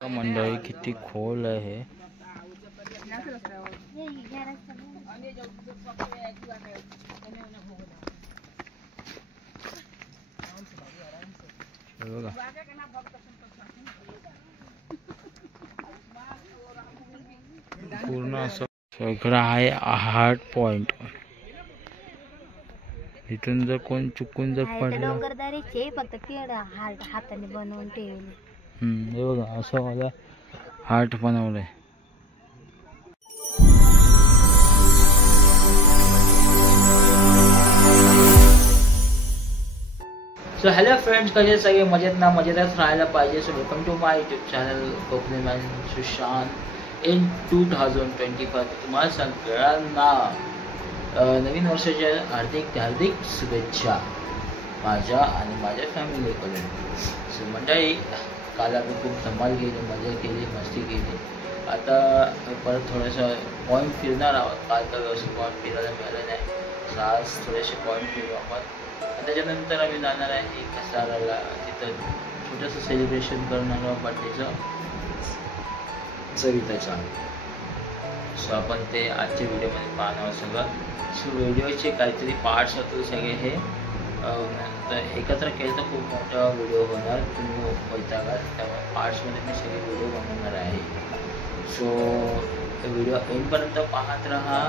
मंडळी किती खोल आहे. बघा पूर्ण असं सगळं आहे. हार्ट पॉइंट इथून जर कोण चुकून जर पडलं डोंगरदारीचे फक्त तेवढं हाताने बनवून ठेवले. हे बघा असं मला हार्ट बनवलंय. सो हॅलो फ्रेंड्स, कसे सगळे मजेत ना? मजेतच राहायला पाहिजे. So welcome to my YouTube channel Kokani man Sushant in 2025. तुम्हाला सगळ्यांना नवीन वर्षाच्या हार्दिक शुभेच्छा माझ्या आणि माझ्या फॅमिलीकडून. सो मंडळी, काल आम्ही खूप धमाल केली, मजा केली, मस्ती केली. आता परत थोडंसं पॉईंट फिरणार आहोत. काल तर व्यवस्थित पॉईंट फिरायला मिळालं नाही. आज थोडेसे पॉईंट फिरू आपण. त्याच्यानंतर आम्ही जाणार आहे कसाराला. तिथं छोटंसं सेलिब्रेशन करणार बर्थडेचं सविताचा. सो आपण ते आजच्या व्हिडिओमध्ये पाहणार सगळं. सो व्हिडिओचे काहीतरी पार्ट्स होतील सगळे हे एकत्र केलं तर खूप मोठा व्हिडिओ होणार. तुम्ही बघता त्यामुळे पार्ट्समध्ये मी सगळे व्हिडिओ बनवणार आहे. सो व्हिडिओ एंडपर्यंत पाहत राहा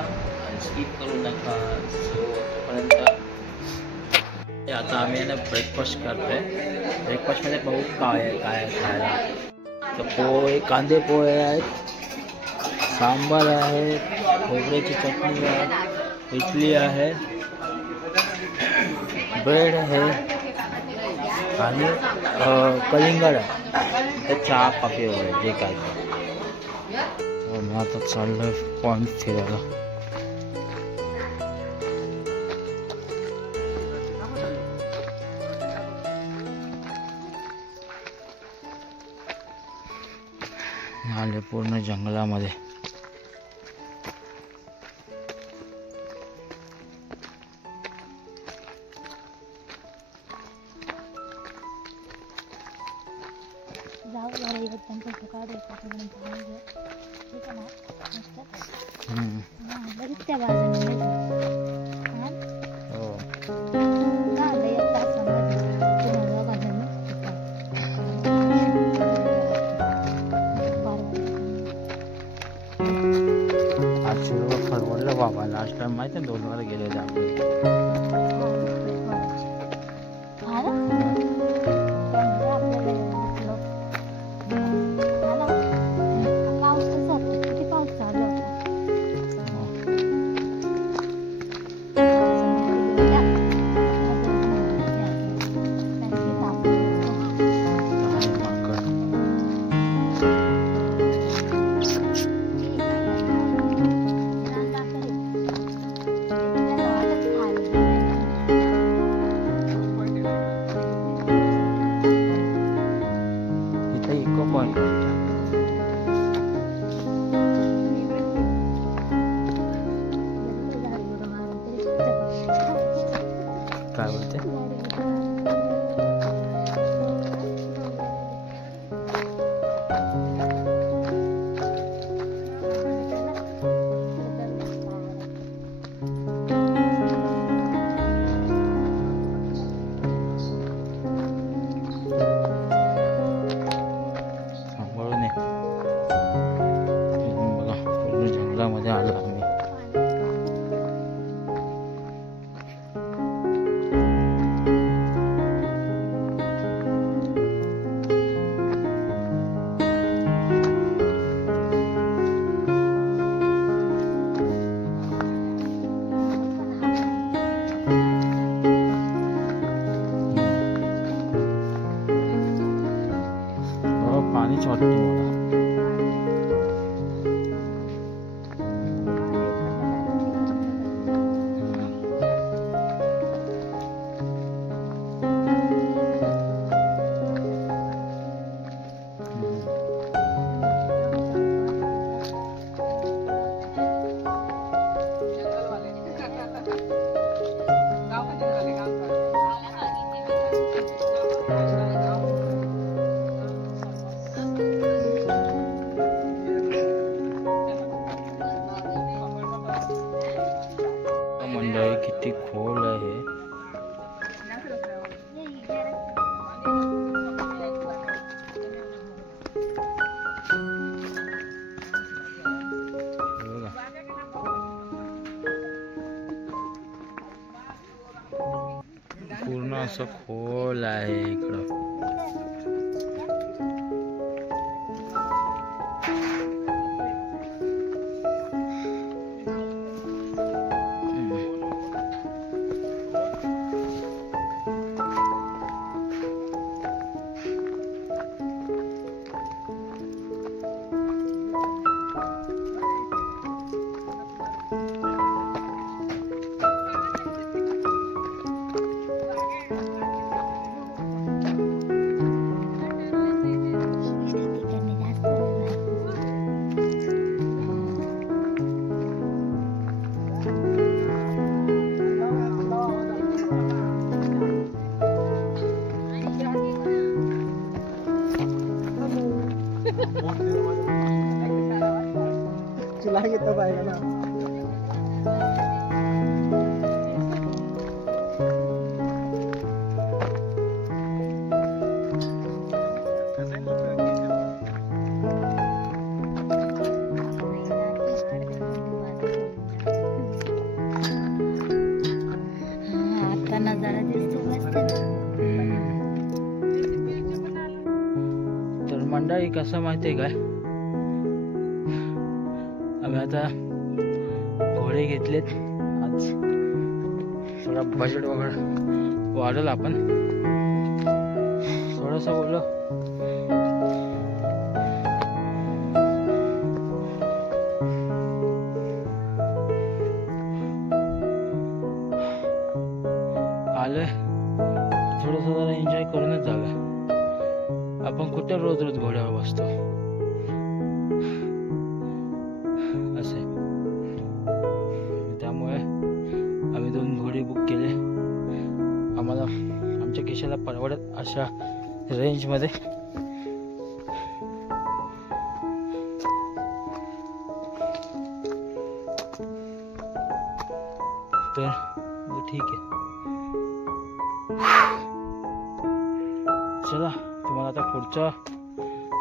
आणि स्किप करू नका. सो तोपर्यंत आता आम्ही ना ब्रेकफास्ट करतोय. ब्रेकफास्टमध्ये बघू काय खायला. तर पोहे, कांदे पोहे आहेत, सांबार आहे, खोबऱ्याची चटणी आहे, इडली आहे, ब्रेड आहे आणि कलिंगड आहे. तर चहा कॉफी वगैरे जे काय. मी आता चाललोय पॉईंट फिरायला. आले पूर्ण जंगलामध्ये. फरवडलं बाबा. लास्ट टाइम माहिती आहे 2 वेळा गेले होते आपण. काय बोलते? सांभाळून ये. बघा पूर्ण जंगलामध्ये आलो आम्ही. पाणीच वाटतं मला. असं खोल आहे इकडं. चला येतो पाहिजे ना. आता नजारा दिसतो मस्त. तर मंडळी कसं माहितीये काय, आम्ही आता घोडे घेतलेत. आज थोडा बजेट वगैरे वाढवलं, आपण थोडंसं बोललो आलोय, थोडंसं जरा एन्जॉय करूनच झालं. आपण कुठे रोज रोज घोड्यावर बसतो असे. त्यामुळे आम्ही 2 घोडे बुक केले. आम्हाला आमच्या खिशाला परवडत अशा रेंजमध्ये. तर ठीक आहे, चला तुम्हाला आता पुढचं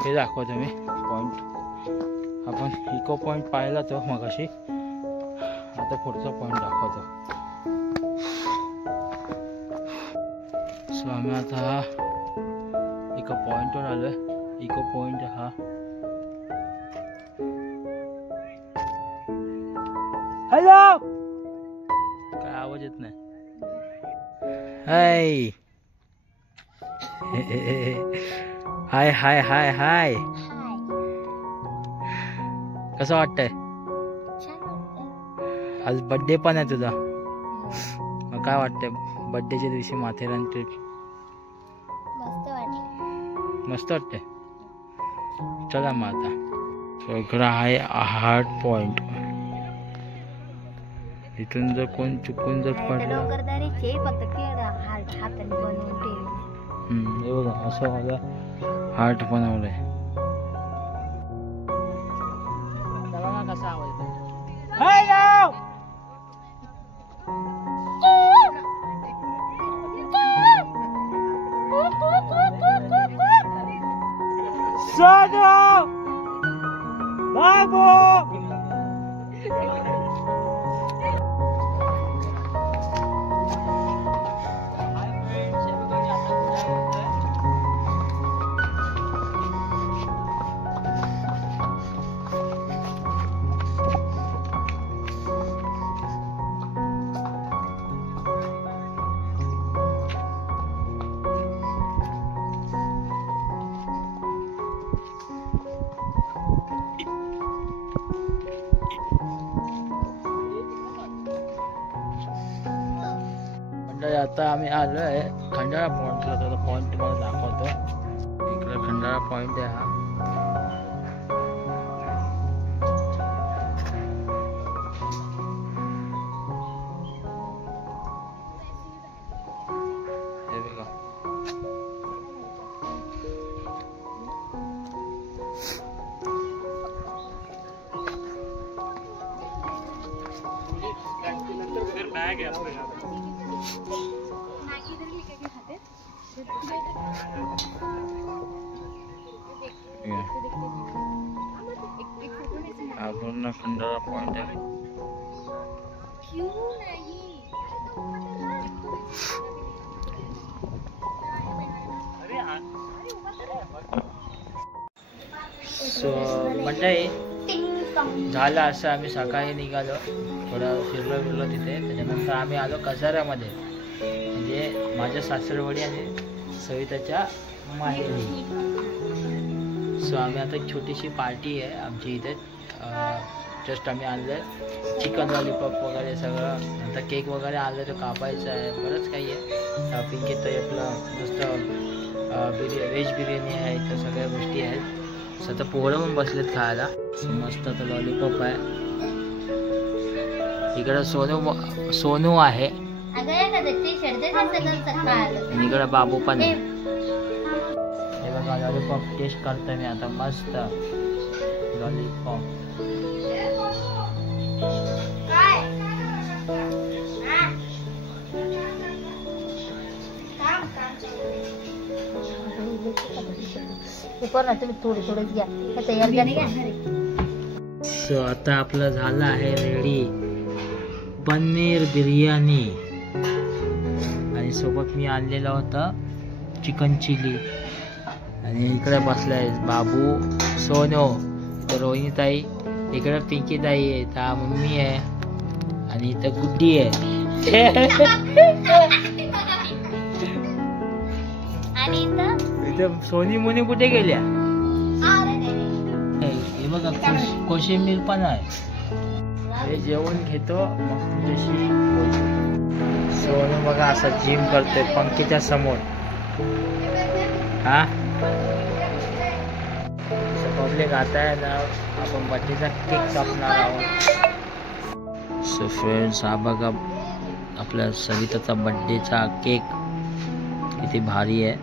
हे दाखवतो मी पॉईंट. आपण इको पॉईंट पाहिला तो मगाशी, आता पुढचा पॉईंट दाखवतो. सो आम्ही आता हा एका पॉईंटवर आलोय. इको पॉईंट हा हॅलो, काय आवाज येत नाही. हाय हाय हाय हाय हाय, कसं वाटतंय? आज बर्थडे पण आहे तुझा, मग काय वाटतंय बर्थडेच्या दिवशी माथेरान ट्रिप? मस्त वाटलं. मस्त वाटतंय. चला मग आता सगळं आहे हार्ड पॉइंट. इथून जर कोण चुकून जर पडलं, डोंगरदरीचे फक्त केळं हाताने बनवून ठेवले. हे बघा असं मला हार्ट बनवलंय. कसा आवाज आता आम्ही आलो आहे खंडाळा पॉईंटला. तर पॉईंट तुम्हाला दाखवतो. इकडे खंडाळा पॉईंट आहे हा. हे बघा, बैग है पूर्ण खंडाळा पॉइंट है. सो मंडळी झालं असं आम्ही सकाळी निघालो, थोडं फिरलो तिथे. त्याच्यानंतर आम्ही आलो कसाऱ्यामध्ये, म्हणजे माझ्या सासरवाडी आणि सविताच्या माहेरी. सो आम्ही आता एक छोटीशी पार्टी आहे आमची इथे. जस्ट आम्ही आणलं चिकन लॉलीपॉप वगैरे सगळं, नंतर केक वगैरे आणलं तर कापायचं आहे, बरंच काही आहे. पिंकी तर आपलं मस्त व्हेज बिर्याणी आहे, तर सगळ्या गोष्टी आहेत. सध्या पोळं पण बसलेत खायला. मस्त आता लॉलीपॉप आहे. इकडं सोनू आहे, इकडे बाबू पण आहे. हे बघा लॉलीपॉप टेस्ट करतोय मी आता. मस्त लॉलीपॉप. तुम्ही थोडी थोडीच घ्या, तयार घ्या. सो आता आपलं झालं आहे रेडी पनीर बिर्याणी, आणि सोबत मी आणलेलं होतं चिकन चिली. आणि इकडे बसलाय बाबू, सोनू, इथं रोहिणीताई, इकडे पिंकीताई आहे, इथं मम्मी आहे, आणि इथं गुड्डी आहे. आणि इथं सोनी मुनी कुठे गेल्या? हे बघा कोशिंबीर पण आहे. हे जेवण घेतो मग तुझ्याशी. सोनू बघा असा जिम करतोय पंकीच्या समोर. हा पब्लिक आता आहे ना, आपण बर्थडेचा केक कापणार आहोत. सो फ्रेंड्स, हा बघा आपल्या सविताचा बर्थडेचा केक किती भारी आहे.